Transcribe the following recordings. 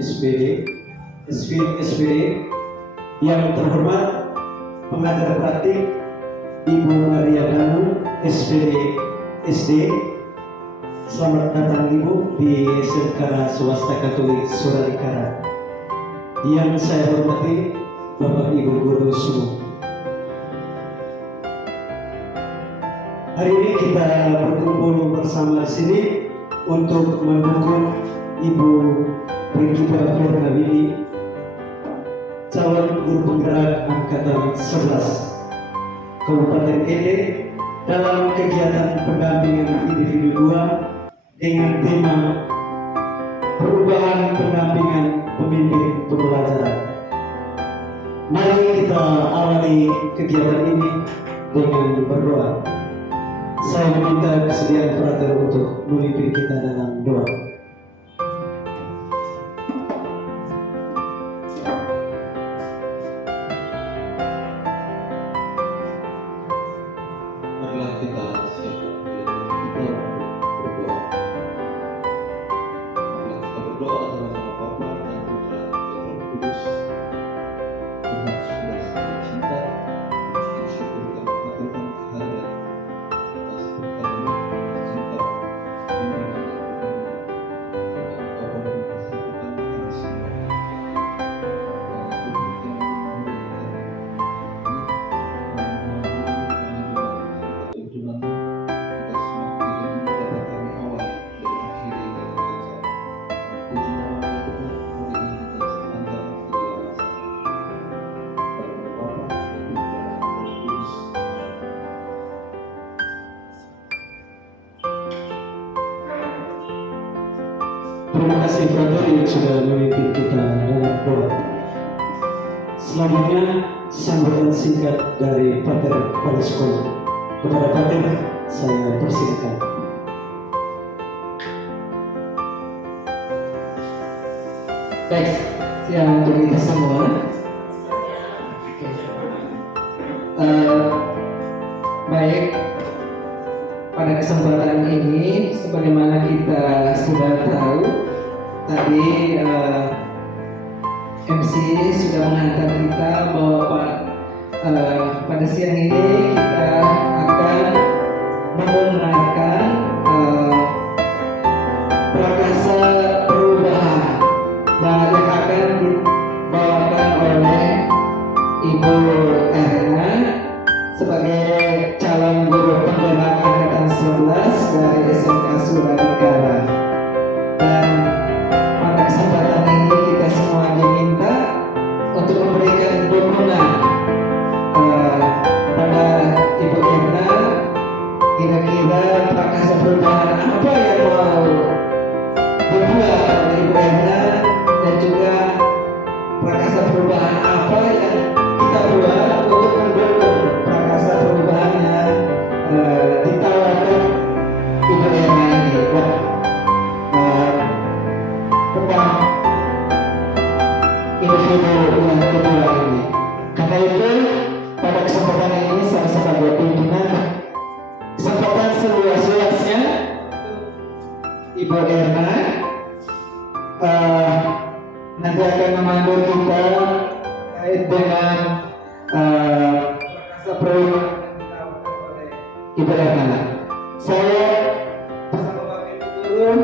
SPD yang terhormat pengajar praktik Ibu Maria Danu SPD SD. Selamat datang Ibu di SMK Swasta Katolik Suralikara. Yang saya hormati Bapak Ibu Guru semua. Hari ini kita berkumpul bersama di sini untuk mendukung Ibu Brigida Firnawini, calon guru penggerak Angkatan 11 Kabupaten Ede, dalam kegiatan pendampingan individu 2 dengan tema perubahan pendampingan pemimpin pembelajaran. Mari kita awali kegiatan ini dengan berdoa. Saya meminta kesediaan frater untuk memimpin kita dalam doa. Marilah kita siapkan kita berdoa. Marilah kita berdoa dalam nama Bapa dan Putra dan Roh Kudus. Tuhan sudah sangat cinta, dan syukur kita mengatakan kehadiran atas berkat cinta pemberian Bapa dan kesempatan kami semua. Terima kasih frater yang sudah memimpin kita dalam doa. Selanjutnya sambutan singkat dari Pater Kepala Sekolah. Kepada Pater saya persilakan. Baik, siang untuk kita semua. Baik, pada kesempatan ini, sebagaimana kita sudah tahu, tadi MC sudah menghantar kita bahwa pada siang ini kita akan mendengarkan prakasa perubahan yang akan dibawakan oleh Ibu Erna sebagai calon guru penggerak Angkatan 11 dari SMK Suralikara. Dan pada kesempatan ini kita semua diminta untuk memberikan dukungan pada Ibu Erna. Kira-kira prakasa perubahan apa yang mau dibuat oleh Ibu Erna, dan juga prakasa perubahan apa yang kita buat untuk mendukung prakasa perubahan yang ditawarkan Ibu Erna ini tentang individu yang kedua ini. Karena itu pada kesempatan ini saya sebagai pimpinan, kesempatan seluas-luasnya Ibu Erna nanti akan memandu kita terkait dengan prakasa perubahan oleh Ibu Erna. Saya bersama Bapak Ibu Guru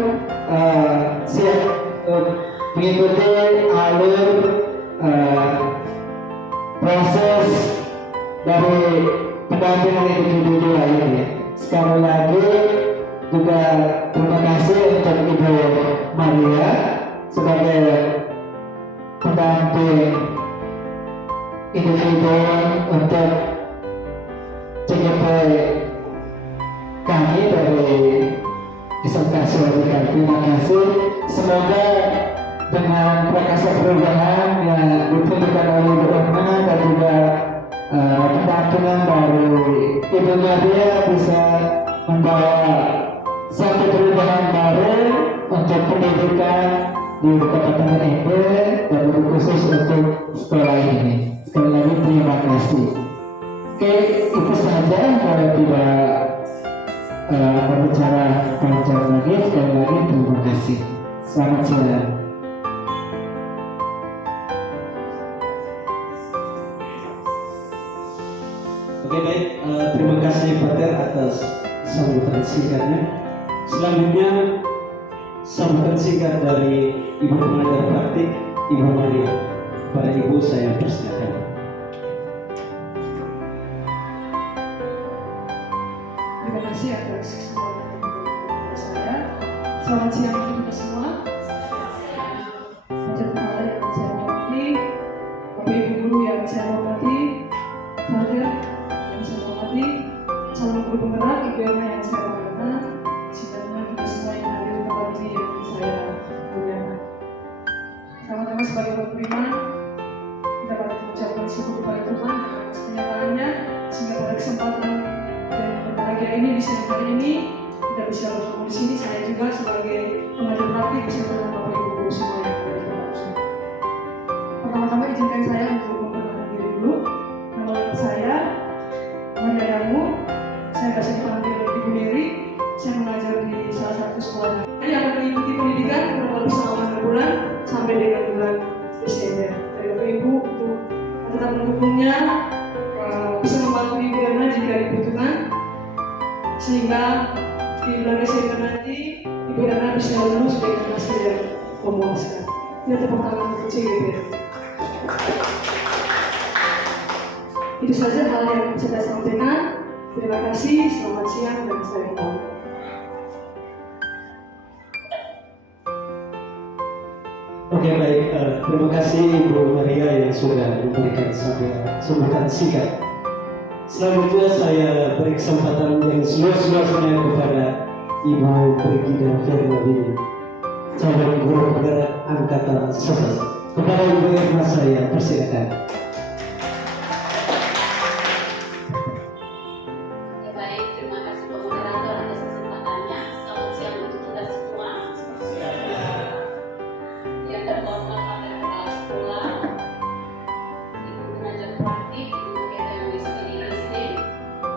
siap untuk mengikuti alur proses dari pendampingan individu dua ini. Sekali lagi juga terima kasih untuk Ibu Maria sebagai pendamping individu untuk CGP kami dari SMK Suralikara. Terima kasih. Semoga dengan prakasa perubahan yang ditunjukkan oleh Ibu Erna dan juga pendampingan dari Ibu Maria bisa membawa satu perubahan baru untuk pendidikan di Kabupaten Ede dan khusus untuk sekolah ini. Sekali lagi terima kasih. Oke, itu saja. Kalau tidak berbicara panjang lagi, sekali lagi terima kasih. Selamat siang. atas sambutan singkatnya. Selanjutnya sambutan singkat dari Ibu Pengajar Praktik, Ibu Maria. Para Ibu saya persilakan. Terima kasih atas kesempatan kepada saya. Selamat siang kita semua. Ajar kepala yang saya hormati, Bapak Ibu guru yang saya hormati, Father yang saya hormati, calon guru penggerak, Ibu Emma yang saya banggakan, sebenarnya kita semua yang hadir di tempat ini yang saya muliakan. Sama-sama sebagai umat beriman, kita patut mengucapkan syukur kepada Tuhan atas kenyataannya, sehingga pada kesempatan dan berbahagia ini di siang hari ini kita bisa bertemu di sini. Saya juga sebagai pengajar praktik bisa bertemu Bapak Ibu guru semua yang ada di tempat ini. Pertama-tama izinkan saya untuk memperkenalkan diri dulu. Nama lengkap saya Maria Damu. Saya biasa dipanggil Ibu Neri. Saya mengajar di salah satu sekolah yang akan mengikuti pendidikan kurang lebih selama 6 bulan sampai dengan bulan Desember. Dari Bapak Ibu untuk tetap mendukungnya, bisa membantu Ibu Erna jika dibutuhkan, sehingga di bulan Desember nanti Ibu Erna bisa lulus dengan hasil yang memuaskan. Kita tepuk tangan kecil gitu ya. Itu saja hal yang bisa saya sampaikan. Terima kasih, selamat siang dan sampai jumpa. Oke, baik. Terima kasih Ibu Maria yang sudah memberikan sambutan singkat. Selanjutnya saya beri kesempatan yang seluas-luasnya kepada Ibu Brigida Firmawini, calon guru penggerak angkatan 11. Kepada Ibu Erna saya persilakan. Baik, terima kasih Pak Moderator atas kesempatannya. Selamat siang untuk kita semua. Yang terhormat Wakil Kepala Sekolah, Ibu Pengajar Praktik, Ibu Ketua Wismini SD,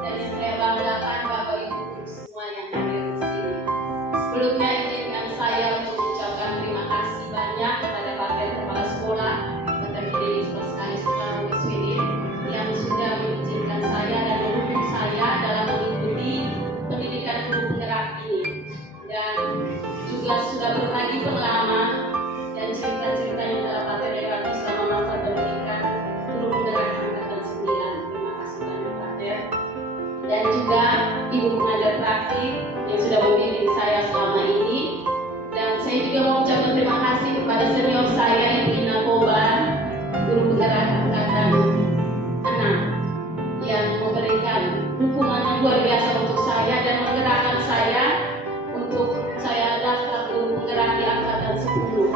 dan yang saya banggakan Bapak Ibu semua yang hadir di sini. Sebelumnya izinkan saya untuk mengucapkan terima kasih banyak kepada Wakil Kepala Sekolah, Dr. Fidelis Paskali Soekarno Wismini, yang sudah mengizinkan saya dan mendukung saya dalam mengikuti pendidikan guru penggerak ini, dan juga sudah berbagi pengalaman dan cerita-cerita yang telah Pater lewati selama masa pendidikan guru penggerak angkatan 9. Terima kasih banyak Pater, dan juga Ibu Pengajar Praktik yang sudah membimbing saya selama ini. Dan saya juga mau ucapkan terima kasih kepada senior saya Ibu Ina Kobar, guru penggerak angkatan 6, yang memberikan dukungan yang luar biasa untuk saya dan menggerakkan saya untuk saya daftar guru penggerak di angkatan 10.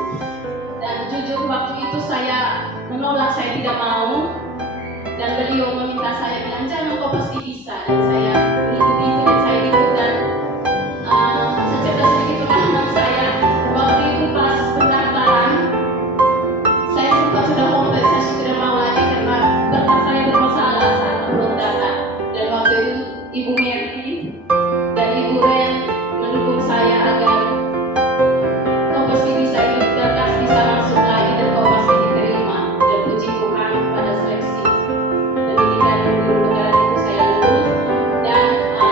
Dan jujur waktu itu saya menolak, saya tidak mau, dan beliau meminta saya, bilang jangan, kau pasti bisa. Dan saya mengikuti itu dan saya ikut, dan secerdas sedikit pengalaman saya waktu itu pas pendaftaran, saya sempat sudah mau, tapi saya sudah mau lagi karena berkas saya bermasalah saat upload data. Dan waktu itu Ibu Merti dan Ibu Ren mendukung saya agar kau pasti bisa, ini berkas bisa masuk lagi dan kau pasti diterima. Dan puji Tuhan pada seleksi pendidikan guru penggerak itu saya lulus dan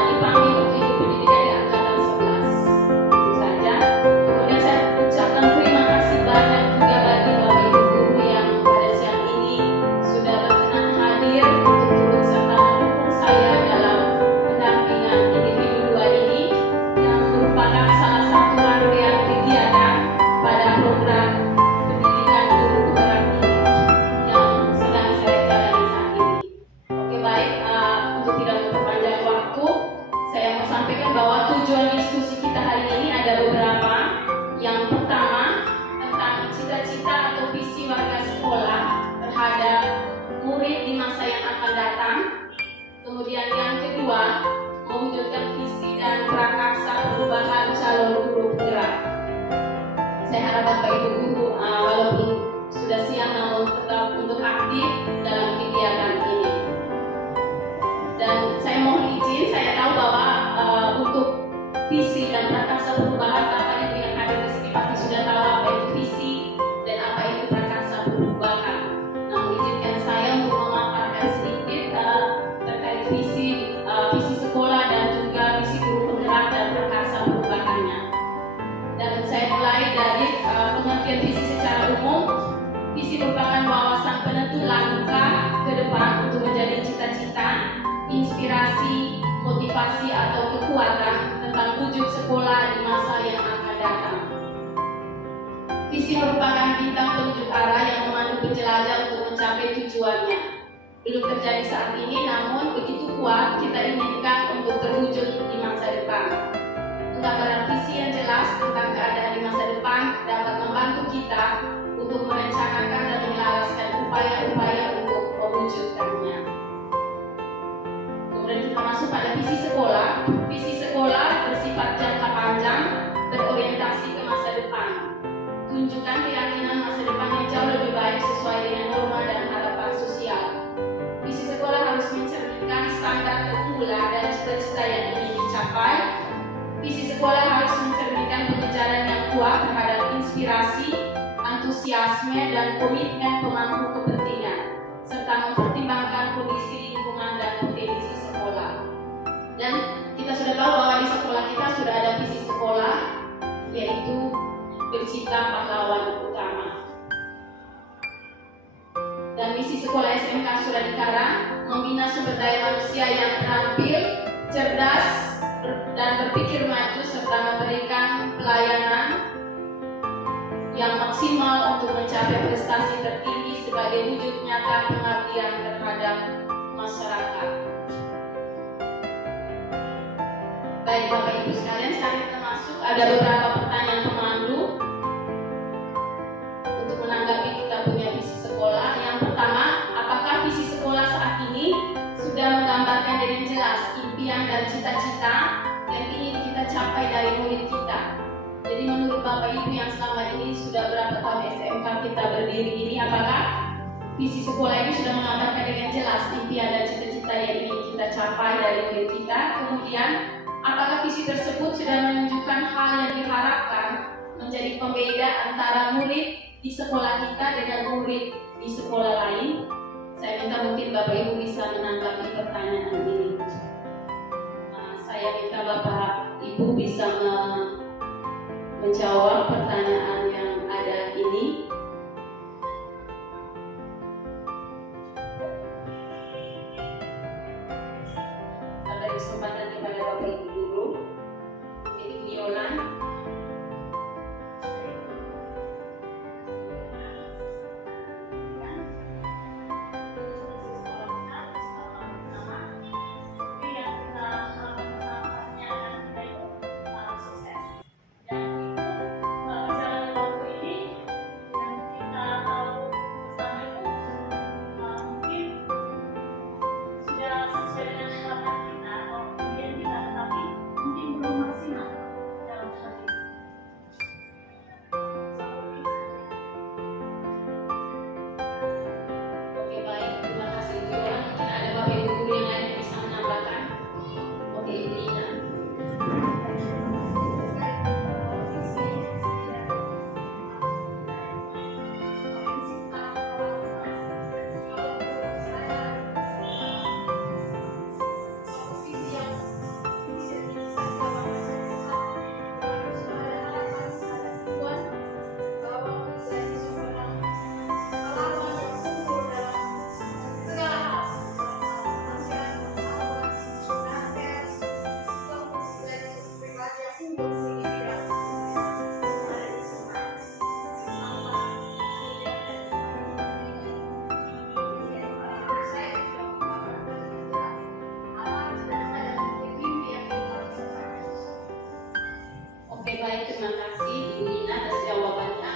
dipanggil untuk ikut pendidikan di angkatan 11. Itu saja. Kemudian saya ucapkan terima kasih banyak juga bagi Bapak Ibu guru yang pada siang ini sudah berkenan hadir untuk turut serta mendukung saya dalam pendampingan individu 2 ini, yang merupakan salah satu rangkaian kegiatan pada program pendidikan guru penggerak ini yang sedang saya jalani saat ini. Oke, baik, untuk tidak memperpanjang waktu, saya mau sampaikan bahwa tujuan diskusi kita hari ini ada beberapa. Yang pertama, tentang cita-cita atau visi warga sekolah terhadap murid di masa yang akan datang. Kemudian yang kedua, mewujudkan visi dan prakarsa perubahan calon guru penggerak. Saya harap Bapak Ibu guru walaupun sudah siang namun tetap untuk aktif dalam kegiatan ini. Dan saya mohon izin, saya tahu bahwa untuk visi dan prakarsa perubahan, Bapak Ibu yang hadir di sini pasti sudah tahu apa itu visi dan apa itu prakarsa perubahan. Namun izinkan saya untuk memaparkan sedikit terkait visi sekolah dan juga inspirasi, motivasi atau kekuatan tentang wujud sekolah di masa yang akan datang. Visi merupakan bintang penunjuk arah yang memandu penjelajah untuk mencapai tujuannya. Belum terjadi saat ini, namun begitu kuat kita inginkan untuk terwujud di masa depan. Penggambaran visi yang jelas tentang keadaan di masa depan dapat membantu kita untuk merencanakan dan menyelaraskan upaya-upaya untuk mewujudkannya. Kemudian kita masuk pada visi sekolah. Visi sekolah bersifat jangka panjang, berorientasi ke masa depan. Tunjukkan keyakinan masa depan yang jauh lebih baik sesuai dengan norma dan harapan sosial. Visi sekolah harus mencerminkan standar keunggulan dan cita-cita yang ingin dicapai. Visi sekolah harus mencerminkan pengejaran yang kuat terhadap inspirasi, antusiasme, dan komitmen pemangku kepentingan, serta mempertimbangkan kondisi lingkungan dan potensi sekolah. Dan kita sudah tahu bahwa di sekolah kita sudah ada visi sekolah, yaitu bercita pahlawan utama. Dan misi sekolah SMK sudah dikarang, membina sumber daya manusia yang terampil, cerdas, dan berpikir maju serta memberikan pelayanan yang maksimal untuk mencapai prestasi tertinggi sebagai wujud nyata pengabdian terhadap masyarakat. Baik Bapak Ibu sekalian, sekarang kita masuk ada beberapa pertanyaan pemandu untuk menanggapi kita punya visi sekolah. Yang pertama, apakah visi sekolah saat ini sudah menggambarkan dengan jelas impian dan cita-cita yang ingin kita capai dari murid kita? Jadi menurut Bapak Ibu yang selama ini sudah berapa tahun SMK kita berdiri ini, apakah visi sekolah ini sudah menggambarkan dengan jelas impian dan cita-cita yang ingin kita capai dari murid kita? Kemudian, apakah visi tersebut sudah menunjukkan hal yang diharapkan menjadi pembeda antara murid di sekolah kita dengan murid di sekolah lain? Saya minta mungkin Bapak Ibu bisa menanggapi pertanyaan ini. Saya minta Bapak Ibu bisa menjawab pertanyaan yang ada ini. Saya beri kesempatan kepada Bapak Ibu dulu. Ibu Yolan. Oke, baik, terima kasih Ibu Ina atas jawabannya.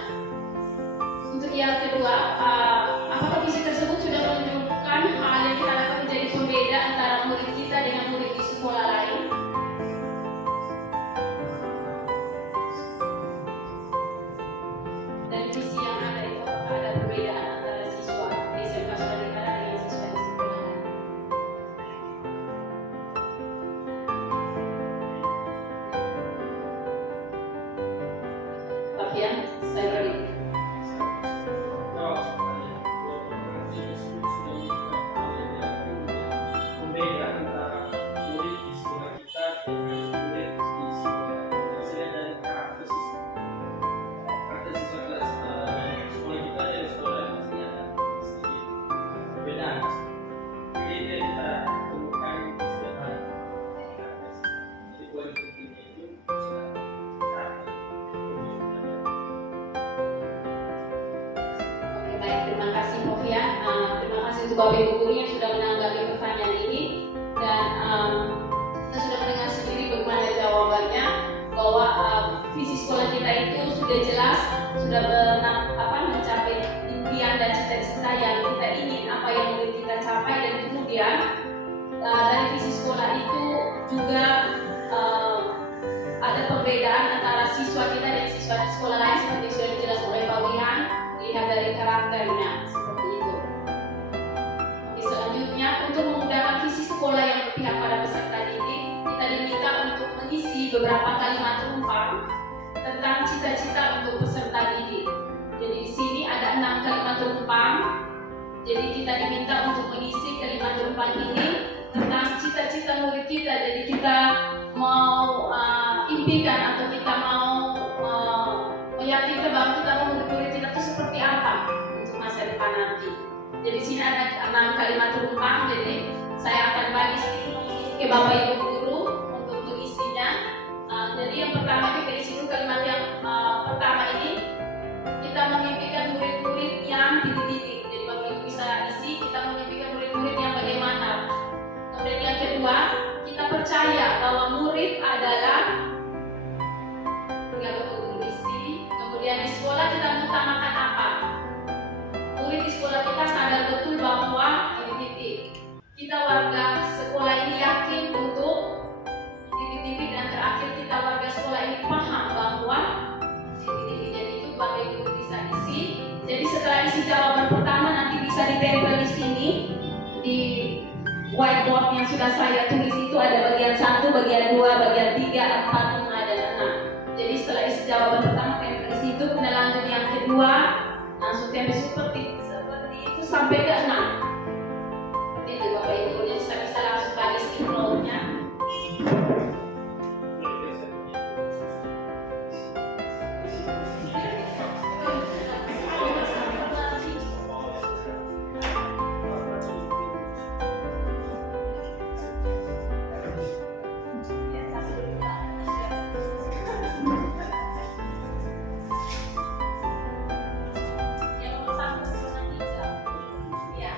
Untuk yang kedua, apakah visi tersebut sudah menunjukkan hal yang diharapkan menjadi pembeda antara murid kita dengan murid di sekolah lain? Dan visi yang ada itu apakah ada perbedaan antara siswa di SMK Swadikara dengan siswa di sekolah lain? Pak Fian, saya beri. Baik, terima kasih Novian. Terima kasih untuk Bapak Ibu Guru yang sudah menanggapi pertanyaan ini, dan kita sudah mendengar sendiri bagaimana jawabannya, bahwa visi sekolah kita itu sudah jelas, sudah mencapai impian dan cita-cita yang kita ingin, apa yang ingin kita capai, dan kemudian dari visi sekolah itu juga ada perbedaan antara siswa kita dan siswa di sekolah lain, seperti sudah dijelaskan oleh Pak Wihan, dilihat dari karakternya seperti itu. Oke, selanjutnya untuk memudahkan visi sekolah yang berpihak pada peserta didik, kita diminta untuk mengisi beberapa kalimat rumpang tentang cita-cita untuk peserta didik. Jadi di sini ada 6 kalimat rumpang. Jadi kita diminta untuk mengisi kalimat rumpang ini tentang cita-cita murid kita. Jadi kita mau impikan atau kita mau meyakinkan bahwa kita mau murid-murid kita itu seperti apa untuk masa depan nanti. Jadi di sini ada 6 kalimat rumpang. Jadi saya akan bagi ke Bapak Ibu Guru untuk mengisinya. Jadi yang pertama kita isi dulu kalimat yang pertama ini, kita memimpikan murid-murid yang titik-titik. Jadi Bapak Ibu bisa isi, kita memimpikan murid-murid yang bagaimana. Kemudian yang kedua, kita percaya bahwa murid adalah, tinggal Bapak Guru isi. Kemudian di sekolah kita mengutamakan apa? Murid di sekolah kita sadar betul bahwa titik-titik. Kita warga sekolah ini yakin untuk titik-titik, dan terakhir kita warga sekolah ini paham bahwa titik-titik. Jadi itu Bapak Ibu bisa isi. Jadi setelah isi jawaban pertama nanti bisa ditempel di sini di whiteboard yang sudah saya tulis. Itu ada bagian 1, bagian 2, bagian 3, 4, 5, dan 6. Jadi setelah isi jawaban pertama tempel di situ, kemudian lanjut yang kedua langsung tempel seperti itu sampai ke 6. Itu Bapak Ibu, jadi bisa langsung bagi scrollnya. Yang nomor 1 warna hijau. Ya.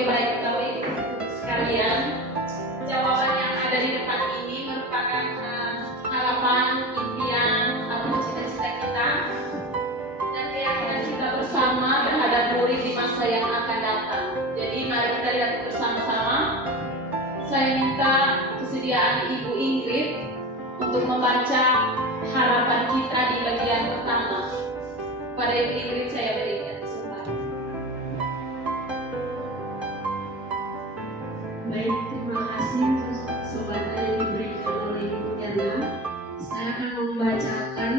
Oke, baik Bapak Ibu sekalian, jawaban yang ada di depan ini merupakan harapan, impian, atau cita-cita kita dan keyakinan kita bersama terhadap murid di masa yang akan datang. Jadi mari kita lihat bersama-sama. Saya minta kesediaan Ibu Ingrid untuk membaca harapan kita di bagian pertama. Pada Ibu Ingrid saya berikan kesempatan. Baik, terima kasih untuk kesempatan yang diberikan oleh Ibu Erna. Saya akan membacakan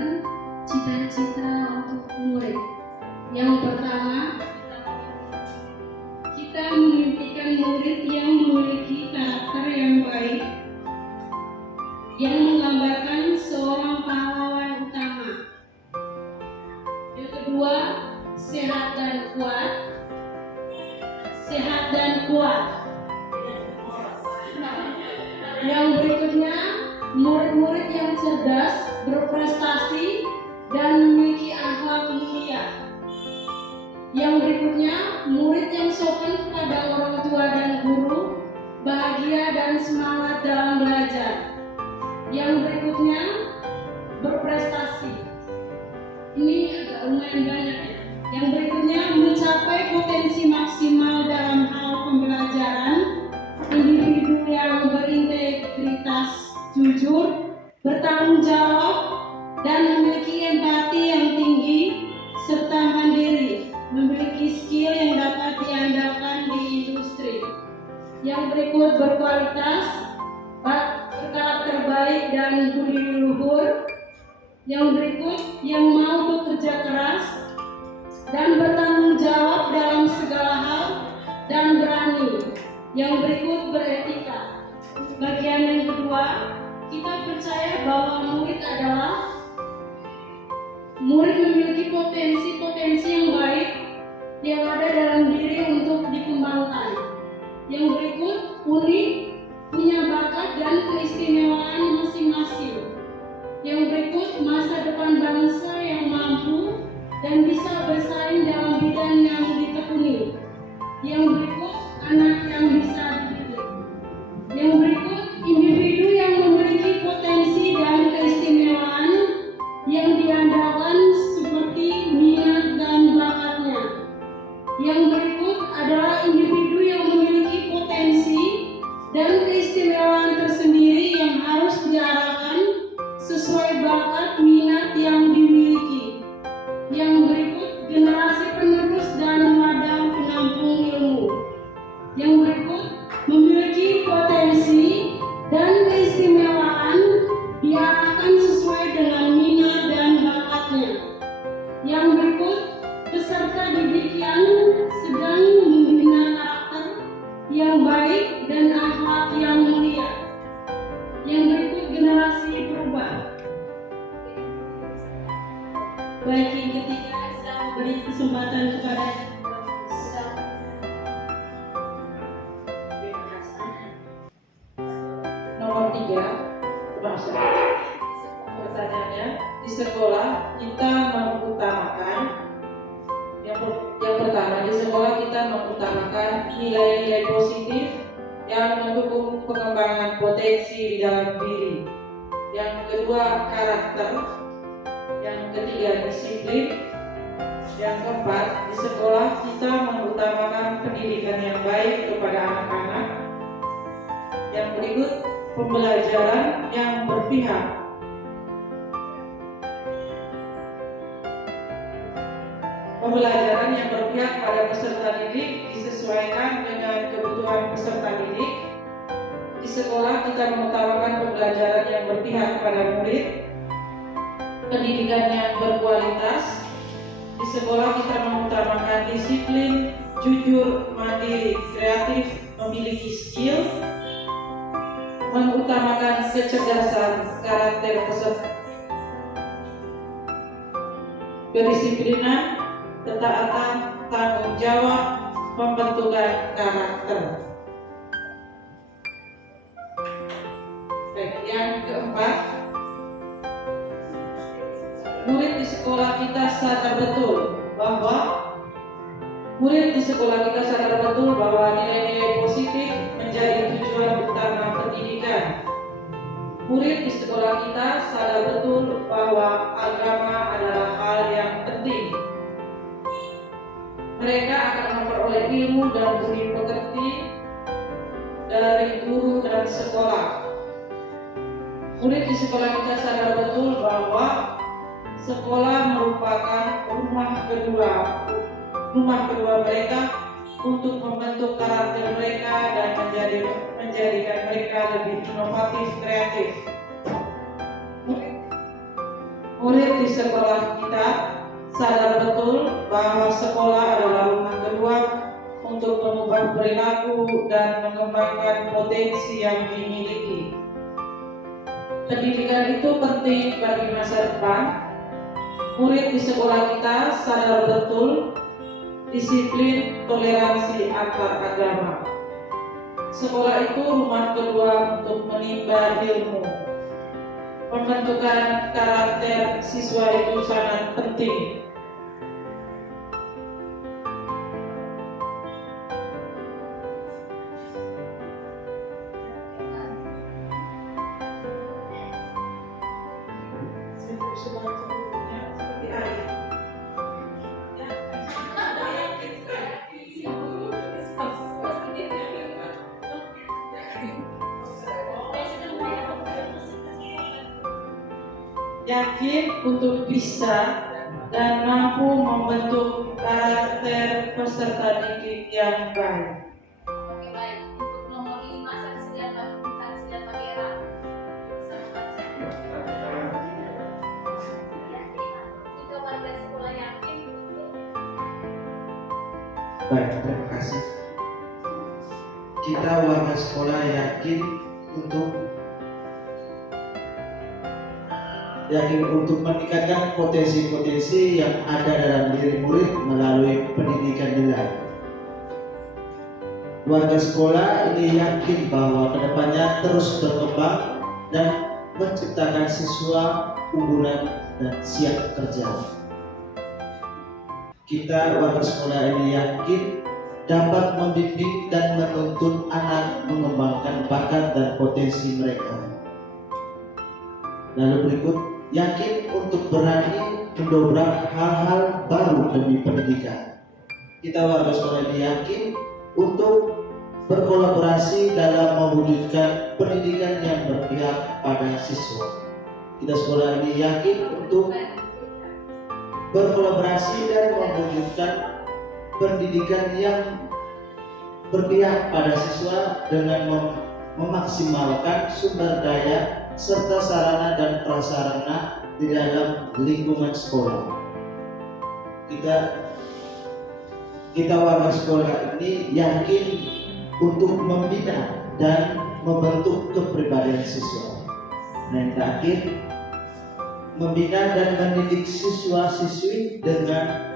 cita-cita untuk murid. Yang pertama, kita memimpikan murid yang memiliki karakter yang baik, yang menggambarkan seorang pahlawan utama. Yang kedua, sehat dan kuat. Sehat dan kuat. Yang berikutnya, murid-murid yang cerdas, berprestasi, dan memiliki akhlak mulia. Yang berikutnya, murid yang sopan kepada orang tua dan guru, bahagia dan semangat dalam belajar. Yang berikutnya, berprestasi. Ini agak lumayan banyak ya. Yang berikutnya, mencapai potensi maksimal dalam hal pembelajaran. Individu yang berintegritas, jujur, bertanggung jawab, dan memiliki empati yang tinggi, serta mandiri, memiliki skill yang dapat diandalkan di industri. Yang berikut berkualitas, berkarakter baik dan budi luhur. Yang berikut yang mau bekerja keras dan bertanggung jawab dalam segala hal dan berani. Yang berikut beretika. Bagian yang kedua, kita percaya bahwa murid memiliki potensi-potensi yang baik yang ada dalam diri untuk dikembangkan. Yang berikut unik, punya bakat dan keistimewaan masing-masing. Yang berikut masa depan bangsa yang mampu dan bisa bersaing dalam bidang yang ditekuni. Yang berikut anak yang bisa dididik. Yang berikut individu yang memiliki potensi dan keistimewaan yang diandalkan seperti minat dan bakatnya. Yang berikut adalah individu yang memiliki potensi dan keistimewaan tersendiri yang harus diarahkan sesuai bakat minat yang dimiliki. Yang berikut generasi penerus dan ladang penampung ilmu. Yang berikut memiliki potensi dan keistimewaan diarahkan sesuai dengan minat dan bakatnya. Yang berikut peserta didik yang sedang membina karakter yang baik dan akhlak yang mulia. Yang berikut generasi berubah. Baik, yang ketiga saya beri kesempatan kepada Nomor 3, maksud pertanyaannya, di sekolah kita mengutamakan yang pertama, di sekolah kita mengutamakan nilai-nilai positif yang mendukung pengembangan potensi di dalam diri. Yang kedua, karakter. Yang ketiga, disiplin. Yang keempat, di sekolah kita mengutamakan pendidikan yang baik kepada anak-anak. Yang berikut, pembelajaran yang berpihak. Pembelajaran yang berpihak pada peserta didik disesuaikan dengan kebutuhan peserta didik. Di sekolah kita mengutamakan pembelajaran yang berpihak pada murid, pendidikan yang berkualitas. Di sekolah kita mengutamakan disiplin, jujur, mandiri, kreatif, memiliki skill, mengutamakan kecerdasan karakter peserta, kedisiplinan, ketaatan, tanggung jawab, pembentukan karakter. Baik, yang keempat, murid di sekolah kita sadar betul bahwa Murid di sekolah kita sadar betul bahwa nilai-nilai positif menjadi tujuan utama pendidikan. Murid di sekolah kita sadar betul bahwa agama adalah hal yang penting. Mereka akan memperoleh ilmu dan budi pekerti dari guru dan sekolah. Murid di sekolah kita sadar betul bahwa sekolah merupakan rumah kedua mereka untuk membentuk karakter mereka dan menjadikan mereka lebih inovatif, kreatif. Murid di sekolah kita sadar betul bahwa sekolah adalah rumah kedua untuk mengubah perilaku dan mengembangkan potensi yang dimiliki. Pendidikan itu penting bagi masa depan. Murid di sekolah kita sadar betul disiplin toleransi antar agama. Sekolah itu rumah kedua untuk menimba ilmu. Pembentukan karakter siswa itu sangat penting. Yakin untuk bisa dan mampu membentuk karakter peserta didik yang baik. Oke, baik. Untuk nomor 5 saya sediakan senjata merah. Jika warga sekolah yakin untuk Baik, terima kasih. Kita warga sekolah yakin untuk meningkatkan potensi-potensi yang ada dalam diri murid melalui pendidikan nilai. Warga sekolah ini yakin bahwa kedepannya terus berkembang dan menciptakan siswa unggulan dan siap kerja. Kita warga sekolah ini yakin dapat membimbing dan menuntun anak mengembangkan bakat dan potensi mereka. Lalu berikut, yakin untuk berani mendobrak hal-hal baru demi pendidikan. Kita warga sekolah ini yakin untuk berkolaborasi dalam mewujudkan pendidikan yang berpihak pada siswa. Kita sekolah ini yakin untuk berkolaborasi dan mewujudkan pendidikan yang berpihak pada siswa dengan memaksimalkan sumber daya serta sarana dan prasarana di dalam lingkungan sekolah. Kita warga sekolah ini yakin untuk membina dan membentuk kepribadian siswa. Dan terakhir, membina dan mendidik siswa-siswi dengan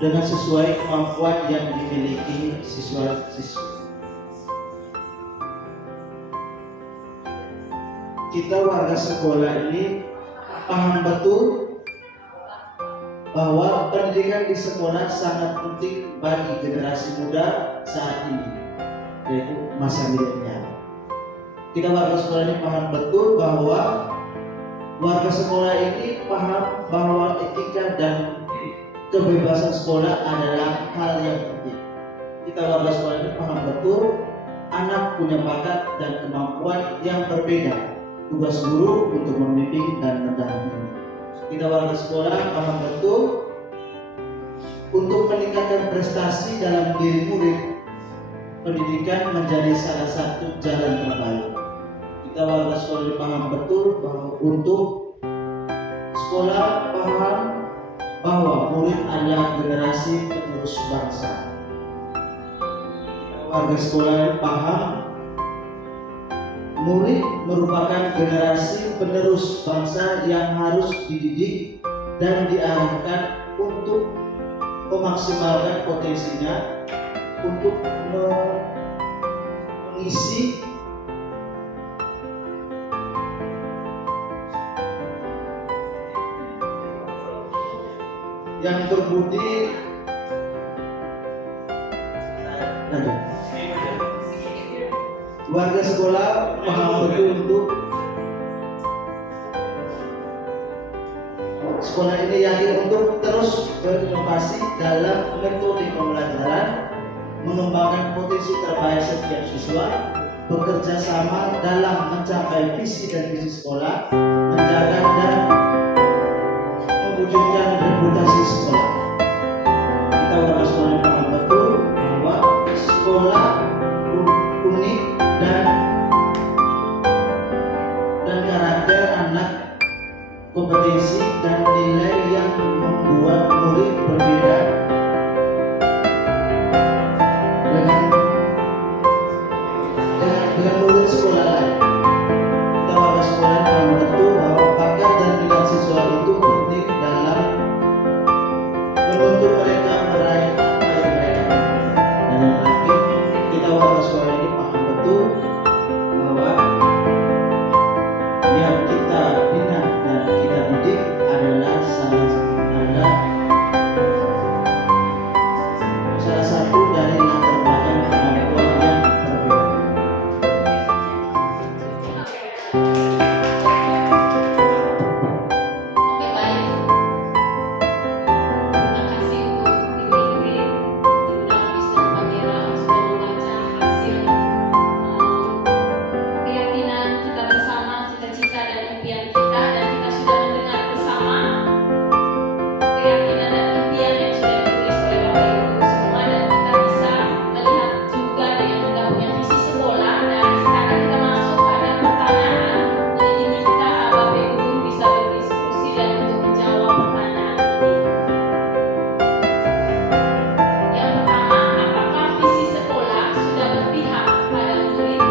sesuai kemampuan yang dimiliki siswa-siswi. Kita warga sekolah ini paham betul bahwa pendidikan di sekolah sangat penting bagi generasi muda saat ini, yaitu masa milenial. Kita warga sekolah ini paham betul bahwa warga sekolah ini paham bahwa etika dan kebebasan sekolah adalah hal yang penting. Kita warga sekolah ini paham betul anak punya bakat dan kemampuan yang berbeda. Tugas guru untuk membimbing dan mendampingi. Kita warga sekolah paham betul untuk meningkatkan prestasi dalam diri murid. Pendidikan menjadi salah satu jalan terbaik. Kita warga sekolah paham betul bahwa untuk sekolah paham bahwa murid adalah generasi penerus bangsa. Kita warga sekolah paham murid merupakan generasi penerus bangsa yang harus dididik dan diarahkan untuk memaksimalkan potensinya untuk mengisi yang berbudi lanjut. Warga sekolah paham betul untuk sekolah ini yakin untuk terus berinovasi dalam metode pembelajaran, mengembangkan potensi terbaik setiap siswa, bekerja sama dalam mencapai visi dan misi sekolah, menjaga dan mewujudkan reputasi sekolah. Kita warga sekolah yang paham betul bahwa sekolah unik dan karakter anak, kompetensi dan nilai yang membuat murid berbeda dengan murid sekolah lain. Kita warga sekolah yang paham betul bahwa bakat dan minat siswa itu penting dalam membentuk mereka meraih apa yang mereka inginkan. Dan yang terakhir, kita warga sekolah ini paham betul bahwa yang kita bina dan kita didik adalah salah satu dari latar belakang kemampuan yang berbeda. Oke, baik. Terima kasih untuk ibu-ibu, Ibu Nafis dan Pak Gera sudah membaca hasil keyakinan kita bersama, cita-cita dan impian kita, dan kita sudah mendengar bersama keyakinan dan impian yang sudah ditulis oleh Bapak Ibu semua, dan kita bisa melihat juga dengan kita punya visi sekolah. Dan sekarang kita masuk pada pertanyaan. Jadi ini kita Bapak Ibu guru bisa berdiskusi dan untuk menjawab pertanyaan ini. Yang pertama, apakah visi sekolah sudah berpihak pada murid?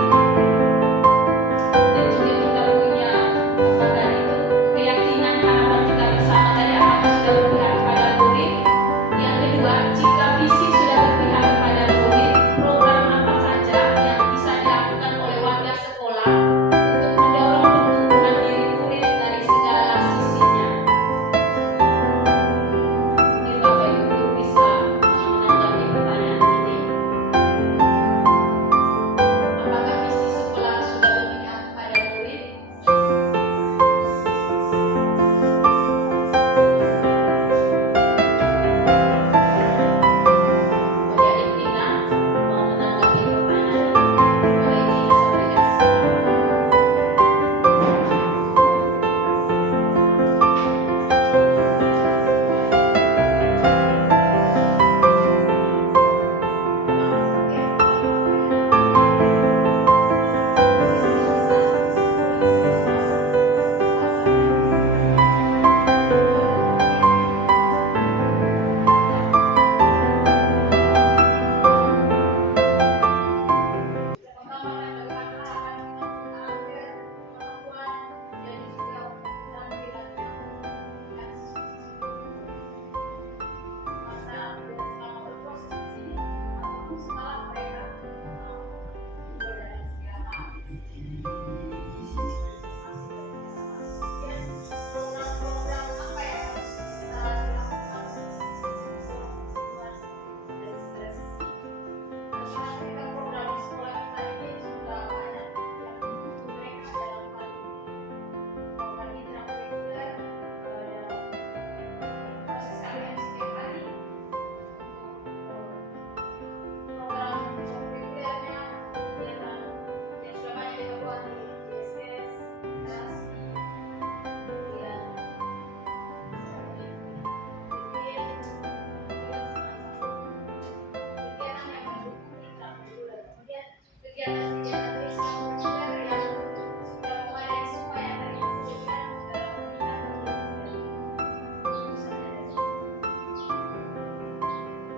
Dan juga kita punya apa tadi itu keyakinan harapan kita bersama tadi, apakah sudah berpihak kepada murid? Yang kedua, jika visi sudah berpihak kepada murid, program apa saja yang bisa dilakukan oleh warga sekolah untuk mendorong pertumbuhan diri murid dari segala sisinya? Mungkin Bapak Ibu bisa menanggapi pertanyaan ini. Apakah visi sekolah sudah berpihak kepada murid? Adik Tina mau menanggapi pertanyaan ini. Boleh disampaikan sekarang.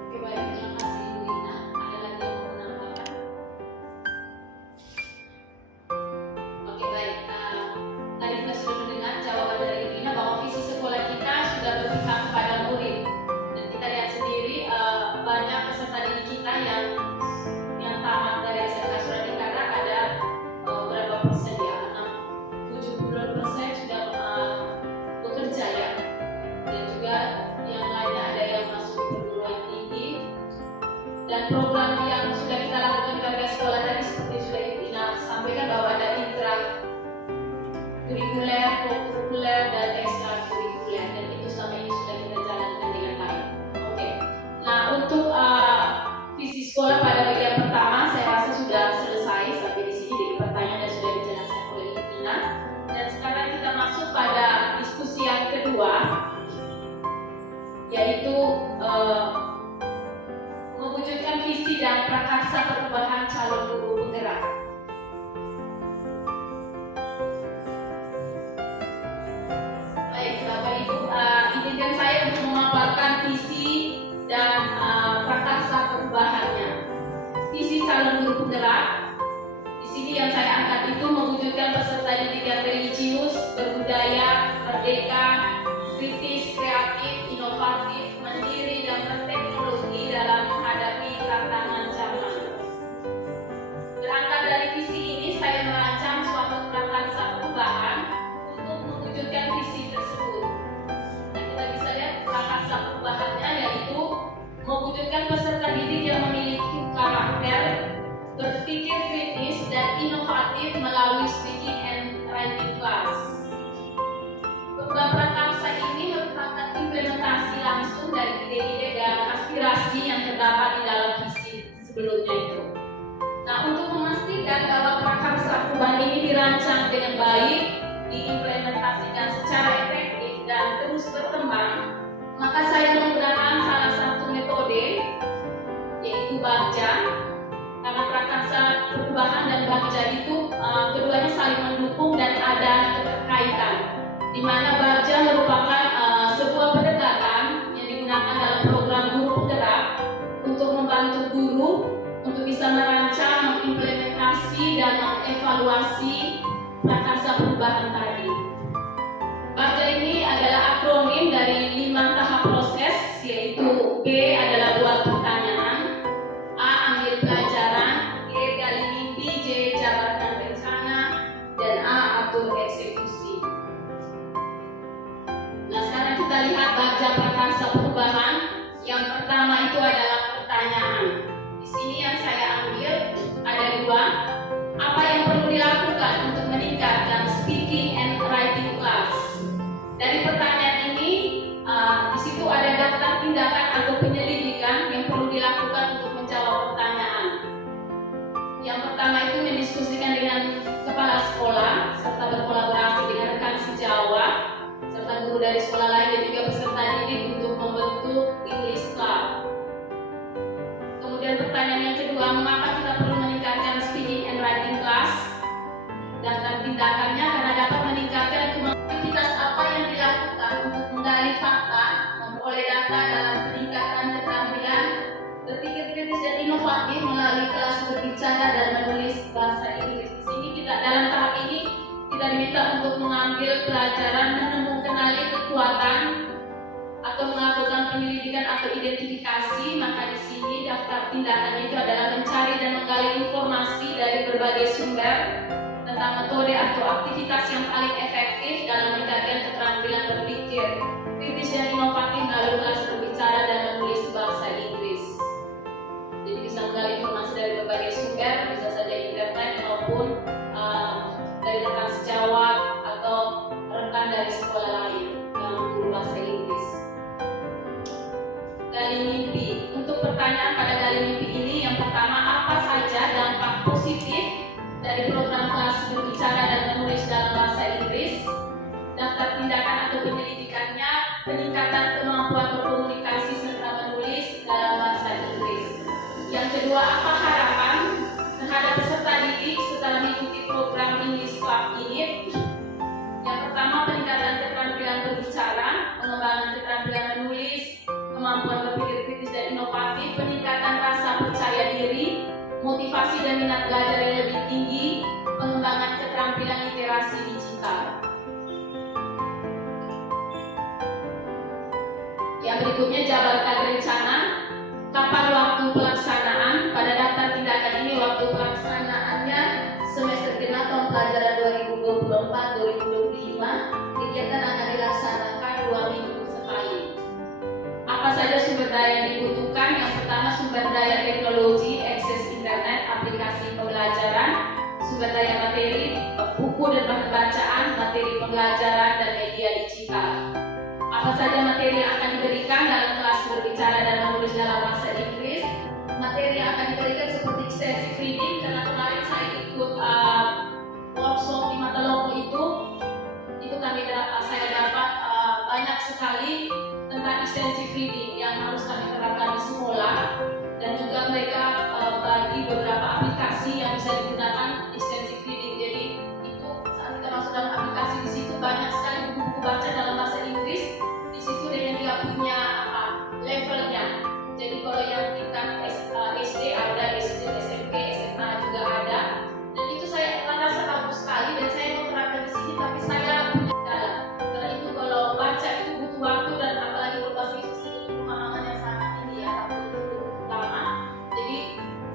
Oke, baik, terima kasih Ibu Ina. Ada lagi yang mau menambahkan? Oke, baik. Tadi kita sudah mendengar jawaban dari Ibu Ina bahwa visi sekolah kita sudah berpihak kepada murid. Dan kita lihat sendiri banyak peserta didik kita yang tamat dari SMK Suradikara ada Dan program yang sudah kita lakukan di warga sekolah tadi seperti sudah Ina sampaikan bahwa ada intra kurikuler, kurikuler dan ekstra kurikuler, dan itu selama ini sudah kita jalankan dengan baik. Oke. Nah, untuk visi sekolah pada bagian pertama saya rasa sudah selesai sampai di sini dengan pertanyaan dan sudah dijelaskan oleh Ina. Dan sekarang kita masuk pada diskusi yang kedua, yaitu mewujudkan visi dan prakarsa perubahan calon guru penggerak. Baik, Bapak Ibu, izinkan saya untuk memaparkan visi dan prakarsa perubahannya. Visi calon guru penggerak. Di sini yang saya angkat itu mewujudkan peserta didik yang religius, berbudaya, merdeka, kritis, kreatif, inovatif, mandiri, dan berteknologi dalam menghadapi tantangan zaman. Berangkat dari visi ini, saya merancang suatu prakarsa perubahan untuk mewujudkan visi tersebut. Nah, kita bisa lihat prakarsa perubahannya, yaitu mewujudkan peserta didik yang memiliki karakter, berpikir kritis, dan inovatif melalui speaking and writing class. Program prakarsa ini merupakan implementasi langsung dari ide-ide dan aspirasi yang terdapat di dalam visi sebelumnya itu. Nah, untuk memastikan bahwa prakarsa perubahan ini dirancang dengan baik, diimplementasikan secara efektif dan terus berkembang, maka saya menggunakan salah satu metode, yaitu Bagja. Karena prakarsa perubahan dan Bagja itu keduanya saling mendukung dan ada keterkaitan, di mana Bagja merupakan sebuah pendekatan yang digunakan dalam program guru penggerak untuk membantu guru untuk bisa merancang, mengimplementasi, dan mengevaluasi prakarsa perubahan tadi. Bagja ini adalah akronim dari 5 tahap proses, yaitu B adalah buat pertanyaan, A ambil pelajaran, G gali mimpi, J jabarkan rencana, dan A atur eksekusi. Nah, sekarang kita lihat Bagja prakarsa perubahan. Yang pertama itu adalah pertanyaan. Di sini yang saya ambil ada 2. Apa yang perlu dilakukan untuk meningkatkan speaking and writing class? Dari pertanyaan ini, di situ ada daftar tindakan atau penyelidikan yang perlu dilakukan untuk menjawab pertanyaan. Yang pertama itu mendiskusikan dengan kepala sekolah serta berkolaborasi dengan rekan sejawat serta guru dari sekolah lain dan juga peserta didik untuk membentuk English Club. Kemudian pertanyaan yang kedua, mengapa kita perlu meningkatkan speaking and writing class? Daftar tindakannya karena dapat meningkatkan aktivitas apa yang dilakukan untuk menggali fakta, memperoleh data dalam peningkatan keterampilan berpikir kritis dan inovatif melalui kelas berbicara dan menulis bahasa Inggris. Di sini kita dalam tahap ini kita diminta untuk mengambil pelajaran mengenali kekuatan atau melakukan penyelidikan atau identifikasi. Maka di sini daftar tindakannya itu adalah mencari dan menggali informasi dari berbagai sumber tentang metode atau aktivitas yang paling efektif dalam meningkatkan keterampilan berpikir kritis dan inovatif melalui kelas berbicara dan menulis bahasa Inggris. Jadi bisa menggali informasi dari berbagai sumber, bisa saja internet maupun dari rekan sejawat atau rekan dari sekolah lain yang guru bahasa Inggris. Gali mimpi. Untuk pertanyaan pada gali mimpi ini, yang pertama, apa saja dampak positif dari program kelas berbicara dan menulis dalam bahasa Inggris? Daftar tindakan atau penyelidikannya, peningkatan kemampuan berkomunikasi serta menulis dalam bahasa Inggris. Yang kedua, apa harapan terhadap peserta didik setelah mengikuti program English Club ini? Yang pertama, peningkatan keterampilan berbicara, pengembangan keterampilan menulis, kemampuan berpikir kritis dan inovatif, peningkatan rasa percaya diri, motivasi dan minat belajar yang lebih tinggi, pengembangan keterampilan literasi digital. Yang berikutnya, jabarkan rencana. Kapan waktu pelaksanaan? Pada daftar tindakan ini, waktu pelaksanaannya semester genap tahun pelajaran 2024-2025. Kegiatan akan dilaksanakan 2 minggu sekali. Apa saja sumber daya yang dibutuhkan? Yang pertama, sumber sumber daya teknologi, akses internet, aplikasi pembelajaran, sumber daya materi, buku dan bahan bacaan, materi pembelajaran, dan media digital. Apa saja materi yang akan diberikan dalam kelas berbicara dan menulis dalam bahasa Inggris? Materi yang akan diberikan seperti extensive reading, karena kemarin saya ikut workshop di Matalogo itu saya dapat banyak sekali tentang extensive reading yang harus kami terapkan di sekolah, dan juga mereka bagi beberapa aplikasi yang bisa digunakan extensive reading. Jadi itu saat kita masuk dalam aplikasi, di situ banyak sekali buku-buku baca dalam bahasa Inggris. Di situ dengan dia punya levelnya. Jadi kalau yang tingkat SD ada, SD, SMP, SMA juga ada. Dan itu saya rasa bagus sekali dan saya mau terapkan di sini, tapi saya punya kendala. Karena itu kalau baca itu butuh waktu, dan apalagi berbahasa Inggris itu pemahaman yang sangat tinggi ya, waktu itu lama. Jadi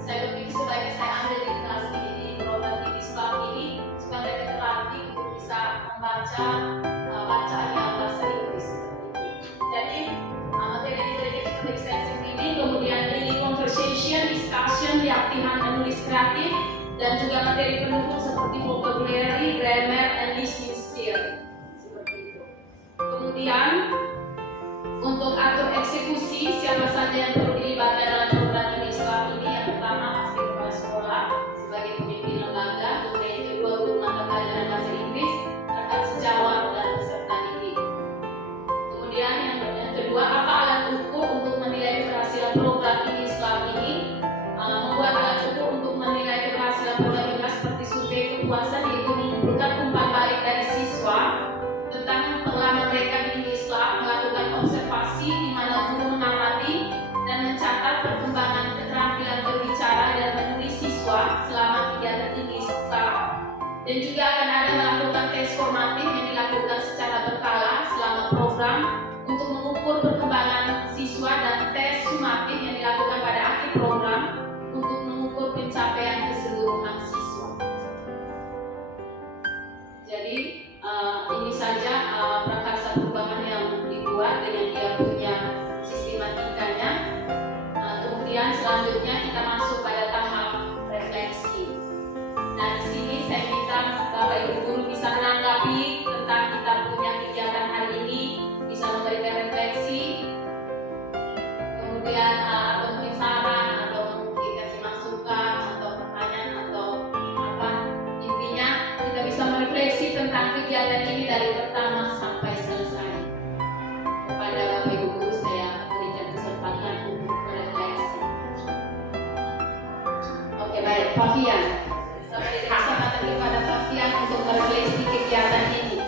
saya berpikir sebaiknya saya ambil di kelas ini, di program di Islam ini, supaya mereka terlatih untuk bisa membaca bacaan yang bahasa Inggris. Jadi materi ini seperti extensive reading, kemudian daily conversation, discussion, latihan menulis kreatif, dan juga materi pendukung seperti vocabulary, grammar, and listening skill. Seperti itu. Kemudian untuk atur eksekusi, siapa saja yang perlu dilibatkan dalam program Islam ini? Yang pertama pasti kepala sekolah sebagai pemimpin lembaga, kemudian yang kedua guru mata pelajaran bahasa Inggris, rekan sejawat, dan peserta didik. Kemudian yang kedua, apa alat ukur untuk menilai keberhasilan program Islam ini? Membuat alat ukur untuk menilai keberhasilan program ini seperti survei kepuasan, yaitu mengumpulkan umpan balik dari siswa tentang pengalaman mereka di Islam, melakukan observasi di mana guru mengamati dan mencatat perkembangan keterampilan berbicara dan menulis siswa selama kegiatan ini Islam. Dan juga akan ada melakukan tes formatif yang dilakukan secara berkala selama program untuk mengukur perkembangan siswa, dan tes sumatif yang dilakukan pada akhir program untuk mengukur pencapaian keseluruhan siswa. Jadi ini saja prakarsa perubahan yang dibuat dengan dia punya sistematikanya. Kemudian selanjutnya kita masuk pada tahap refleksi. Nah, di sini saya minta Bapak Ibu guru bisa menanggapi tentang kita punya kegiatan hari ini, bisa memberikan refleksi, kemudian atau mungkin saran, atau mungkin kasih masukan atau pertanyaan atau apa. Intinya kita bisa merefleksi tentang kegiatan ini dari pertama sampai selesai. Kepada Bapak Ibu guru saya berikan kesempatan untuk merefleksi. Oke, baik, Fafian. Saya berikan kesempatan kepada Fafian untuk merefleksi kegiatan ini.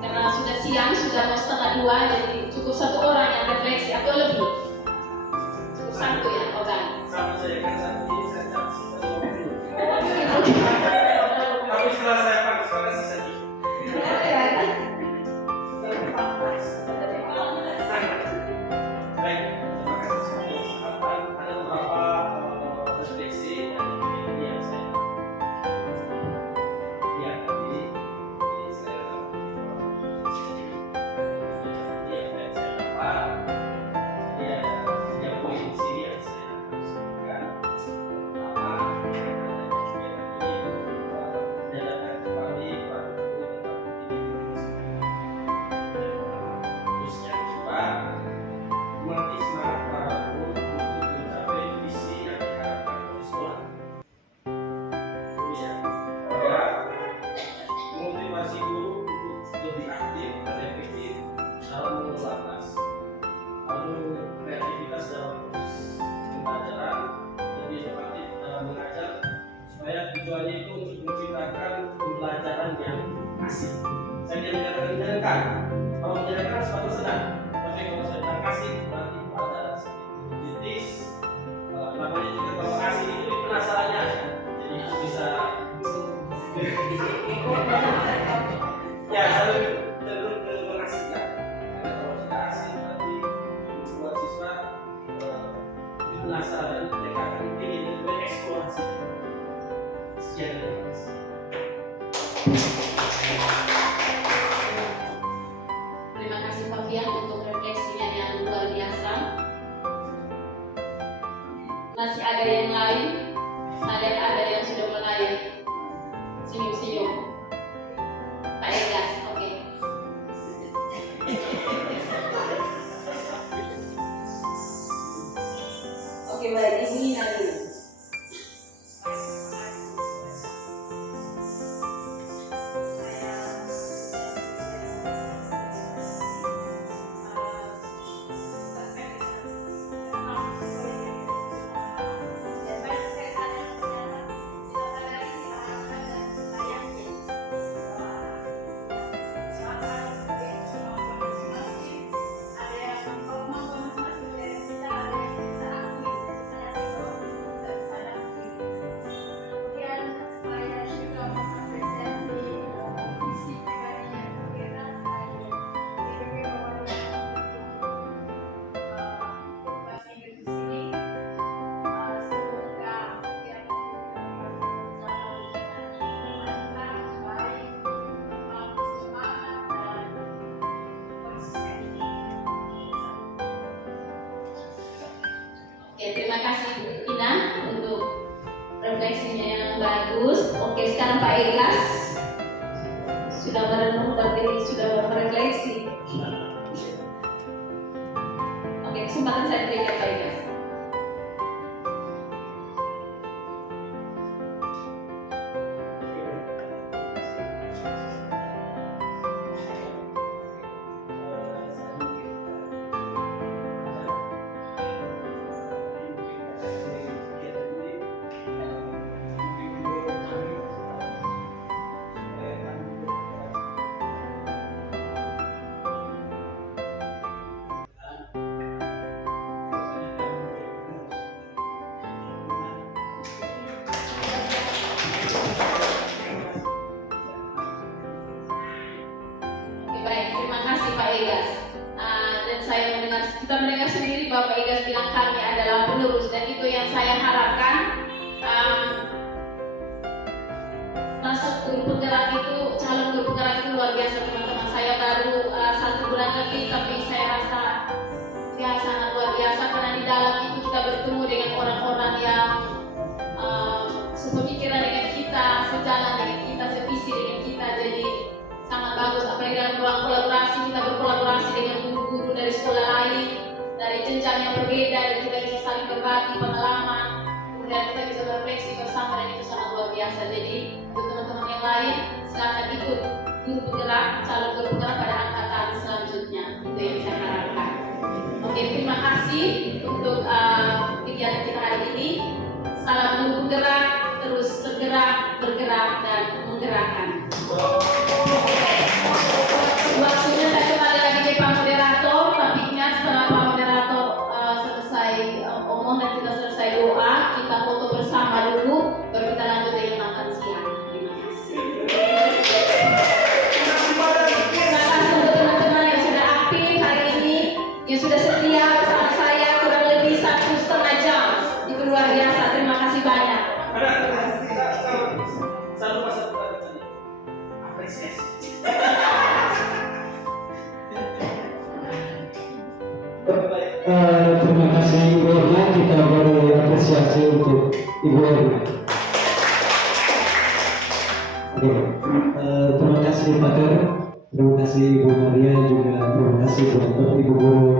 Karena sudah siang, sudah mau 1:30, jadi cukup satu orang yang refleksi atau lebih. Cukup satu ya, oke. Sama saya kan satu ini saya catat 20. Tapi setelah saya pakai sekarang sisa di. Baik, terima kasih semua kesempatan. Ada beberapa refleksi dan ini yang saya lihat tadi. Ini saya dapat. Dia ada 3 poin di sini yang saya sebutkan. Pertama, dadakan kembali para guru tentang terus yang kedua, melatih semangat para guru untuk mencapai visi yang diharapkan oleh sekolah. Kemudian ketiga, motivasi guru untuk lebih aktif dan efektif dalam mengelola kelas. Lalu kreativitas dalam proses pembelajaran, lebih inovatif dalam mengajar, supaya tujuannya itu untuk menciptakan pembelajaran yang asik. Saya tidak menyatakan menyenangkan. Kalau menyenangkan sepatu senang, tapi kalau saya bilang asik berarti ada sedikit namanya juga kalau asik itu penasarannya, jadi itu bisa ya cenderung ke mengasihkan. Karena kalau sudah asik berarti membuat siswa lebih penasaran, mereka akan ingin bereksplorasi. Sekian, terima kasih. Terima kasih Fafian untuk refleksinya yang luar biasa. dan Pak Igas sudah merenung, berarti sudah merefleksi. Oke, kesempatan saya berikan Pak Igas. Kita mendengar sendiri Bapak Igas bilang kami adalah penerus, dan itu yang saya harapkan. Masuk guru penggerak itu, calon guru penggerak itu luar biasa teman-teman. Saya baru 1 bulan lebih, tapi saya rasa ya sangat luar biasa, karena di dalam itu kita bertemu dengan orang-orang yang sepemikiran dengan kita, sejalan dengan kita, sevisi dengan kita. Jadi sangat bagus, apalagi dalam ruang kolaborasi, kita berkolaborasi dengan guru-guru dari sekolah lain, dari jenjang yang berbeda, dan kita bisa saling berbagi pengalaman, kemudian kita bisa berefleksi bersama, dan itu sangat luar biasa. Jadi untuk teman-teman yang lain, silakan ikut guru penggerak, calon guru penggerak pada angkatan selanjutnya. Itu yang saya harapkan. Oke, terima kasih untuk kegiatan kita hari ini. Salam guru penggerak, terus bergerak dan menggerakkan. Waktunya saya kembali lagi ke Pak Moderator, tapi ingat setelah Pak Moderator selesai omong dan kita selesai doa, kita foto bersama dulu, baru kita lanjut dengan makan siang. Terima kasih. Terima kasih untuk teman-teman yang sudah aktif hari ini, yang sudah setia bersama saya kurang lebih 1,5 jam. Itu luar biasa. Terima kasih banyak. Satu apresiasi. Terima kasih Ibu Erna, kita beri apresiasi untuk Ibu Erna. Oke, terima kasih Pater, terima kasih Ibu Maria, juga terima kasih buat Ibu Guru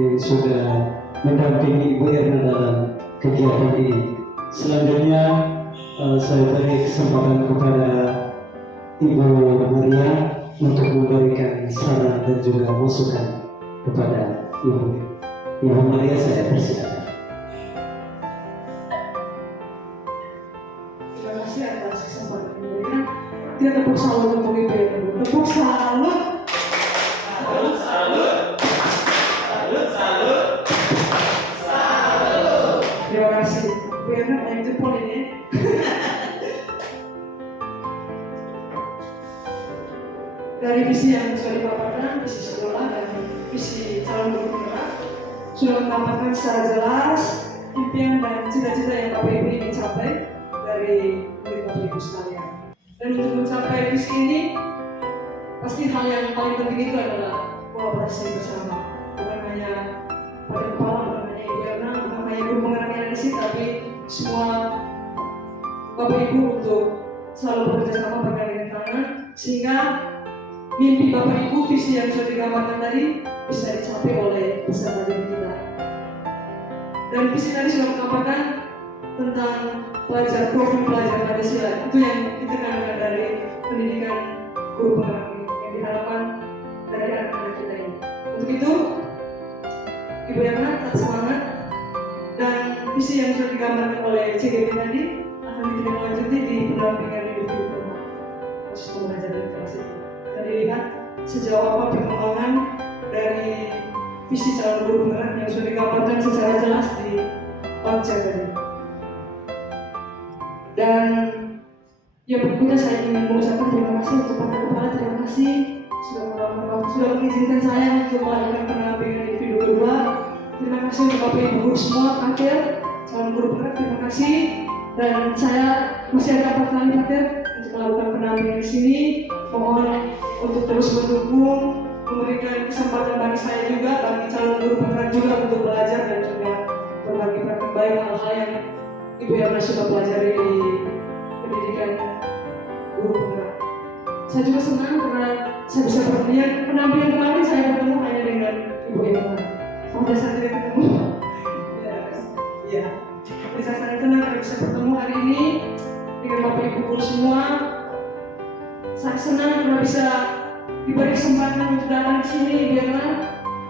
yang sudah mendampingi Ibu Erna dalam kegiatan ini. Selanjutnya saya beri kesempatan kepada Ibu Maria untuk memberikan saran dan juga masukan kepada Ibu Maria. Saya persilakan. Terima kasih atas kesempatan ini. Kita tepuk salut untuk Ibu Erna. Tepuk salut. Salut, salut. Salut, salut. Salut. Terima kasih. Ibu Erna yang jempol ini. Dari visi yang sudah dipaparkan, visi sekolah dan visi calon guru penggerak sudah menggambarkan secara jelas impian dan cita-cita yang Bapak Ibu ingin capai dari Bapak Ibu sekalian. Dan untuk mencapai visi ini, pasti hal yang paling penting itu adalah kolaborasi bersama. Bukan hanya pada kepala, bukan hanya Ibu Erna, bukan hanya guru penggerak yang ada di sini, tapi semua Bapak Ibu untuk selalu bekerja sama bergandengan tangan, sehingga mimpi Bapak Ibu, visi yang sudah digambarkan tadi bisa dicapai oleh peserta didik kita. Dan visi tadi sudah menggambarkan tentang profil pelajar Pancasila. Itu yang kita kenalkan dari pendidikan guru penggerak ini, yang diharapkan dari anak-anak kita ini. Untuk itu, Ibu Erna tetap semangat, dan visi yang sudah digambarkan oleh CGP tadi akan ditindaklanjuti di pendampingan individu rumah khusus pengajar dan kelas itu. Dan dilihat sejauh apa perkembangan dari visi calon guru penggerak yang sudah digambarkan secara jelas di Pamjat tadi. Dan yang berikutnya saya ingin mengucapkan terima kasih untuk para kepala, terima kasih sudah mengizinkan saya untuk melakukan pendampingan individu kedua. Terima kasih untuk Bapak Ibu guru semua, akhir calon guru penggerak, terima kasih. Dan saya masih ada 4 kali akhir untuk melakukan pendampingan di sini. Mohon untuk terus mendukung, memberikan kesempatan bagi saya juga, bagi calon guru penggerak juga untuk belajar dan juga berbagi praktek baik hal-hal yang Ibu Erna sudah pelajari di pendidikan guru penggerak. Saya juga senang karena saya bisa penampilan kemarin saya bertemu hanya dengan Ibu Irma. Pada saat kita ketemu, ya, saya sangat senang karena bisa bertemu hari ini dengan Bapak Ibu guru semua. Saya senang karena bisa diberi kesempatan untuk datang ke sini, biarlah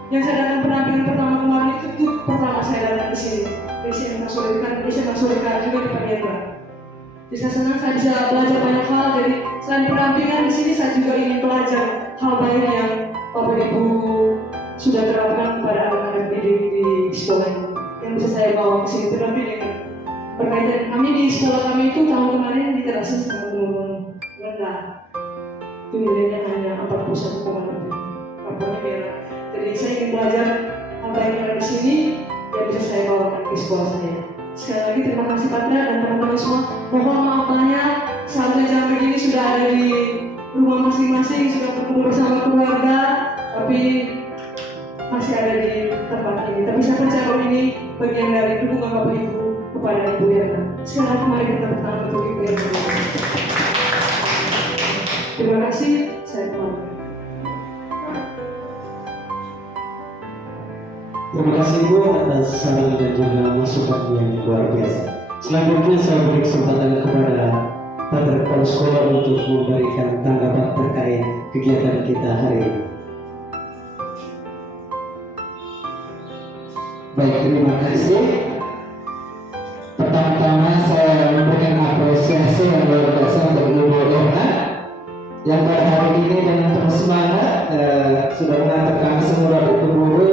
yang saya datang penampilan pertama kemarin itu pertama saya datang ke sini. Di SMA Sulika juga di Paniaga. Jadi saya senang saya bisa belajar banyak hal. Jadi selain pendampingan di sini saya juga ingin belajar hal baik yang Bapak Ibu sudah terapkan pada anak-anak di sekolah ini. Yang bisa saya bawa ke sini terlebih dengan berkaitan kami di sekolah kami itu tahun kemarin literasi sangat menurun rendah. Itu nilainya hanya 41,6. Rapornya merah. Jadi saya ingin belajar hal baik yang ada di sini yang bisa saya bawakan ke sekolah saya. Sekali lagi terima kasih Patra dan teman-teman semua. Mohon maaf banyak sampai jam begini sudah ada di rumah masing-masing, sudah berkumpul bersama keluarga, tapi masih ada di tempat ini. Tapi saya percaya ini bagian dari dukungan Bapak Ibu kepada Ibu Irma. Sekali lagi mari kita bertahan untuk Ibu Irma. Terima kasih, saya kembali. Terima kasih Ibu atas saran dan juga masukan yang luar biasa. Selanjutnya saya beri kesempatan kepada Pater Kepala Sekolah untuk memberikan tanggapan terkait kegiatan kita hari ini. Baik, terima kasih. Pertama-tama saya memberikan apresiasi yang luar biasa untuk Ibu Irma yang pada hari ini dengan penuh semangat sudah mengantar kami semua Ibu Guru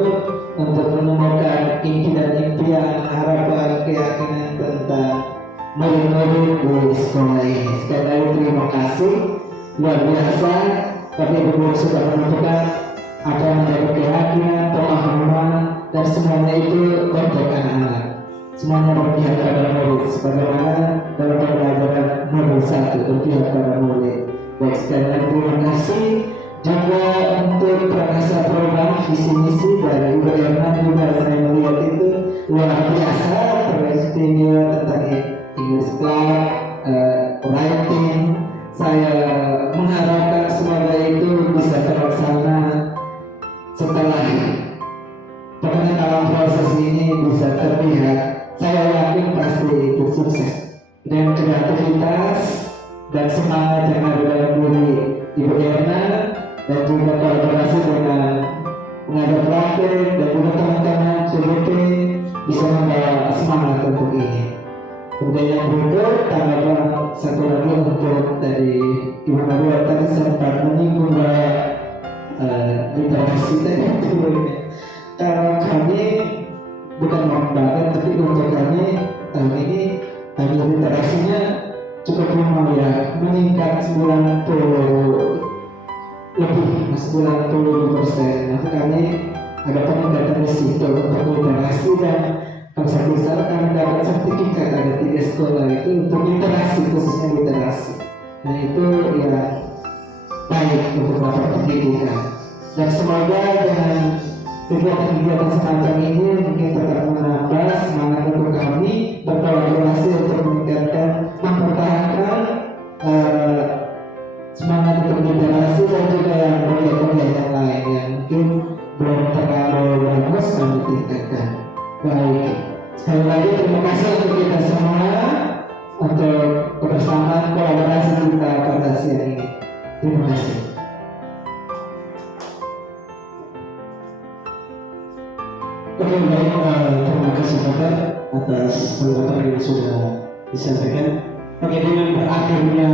untuk menemukan impian dan impian, harapan, keyakinan tentang murid-murid di sekolah ini. Sekali lagi terima kasih luar biasa. Tapi Ibu Guru sudah menentukan apa yang menjadi keyakinan, pemahaman, dan semuanya itu untuk anak-anak. Semuanya berpihak pada murid, sebagaimana dalam pembelajaran nomor 1 berpihak pada murid. Baik, sekali lagi terima kasih juga untuk prakasa program visi misi dari Ibu Irma. Juga saya melihat itu luar biasa, peristiwa tentang English Club, writing. Saya mengharapkan semoga itu bisa terlaksana setelah dalam proses ini bisa terlihat. Saya yakin pasti itu sukses dengan kreativitas dan semangat yang ada dalam diri Ibu Irma dan juga kolaborasi dengan pengajar praktek dan juga teman-teman CBP bisa membawa semangat untuk ini. Kemudian yang berikut tanggapan satu lagi untuk dari Ibu Maria tadi sempat menyinggung bahwa literasi tadi kalau kami bukan banget, tapi untuk kami tahun ini literasinya cukup lumayan meningkat 90 lebih, 90%. Nah, kami ada peningkatan di situ untuk literasi dan kalau saya bisa kami dapat sertifikat ada 3 sekolah itu untuk literasi, khususnya literasi. Nah itu ya baik untuk dapat pendidikan dan semoga dengan kegiatan semacam ini mungkin tetap menambah semangat untuk kami berkolaborasi untuk meningkatkan, mempertahankan semangat untuk literasi dan juga yang proyek-proyek yang lain yang mungkin belum terlalu bagus kami tingkatkan. Baik, sekali lagi terima kasih untuk kita semua untuk kebersamaan kolaborasi kita pada siang ini. Terima kasih. Oke, baik, terima kasih Bapak atas tanggapan yang sudah disampaikan. Oke, dengan berakhirnya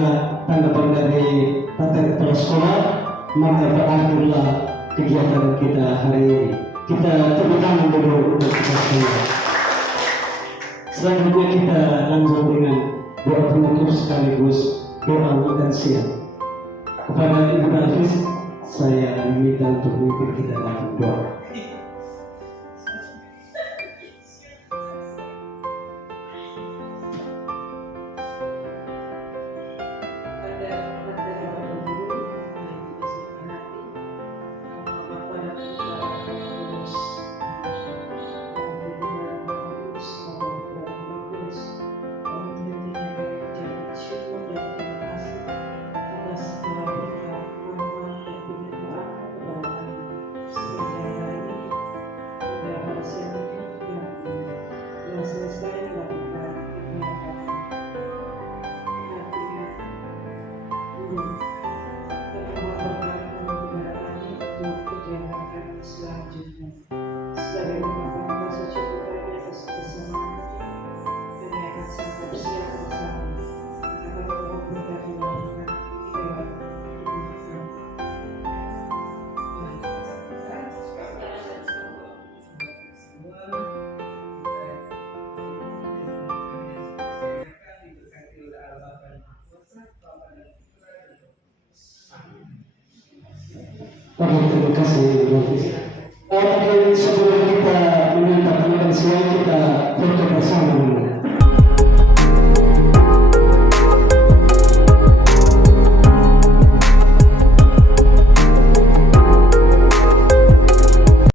tanggapan dari Pater Kepala Sekolah, maka berakhirlah kegiatan kita hari ini. Kita tepuk tangan dulu untuk kita semua. Selanjutnya kita lanjut dengan doa penutup sekaligus doa makan siang. Kepada Ibu Hafiz, saya meminta untuk memimpin kita dalam doa. Oke, terima kasih Bu Hafiz. Mungkin sebelum kita menyantap makan siang, kita foto bersama.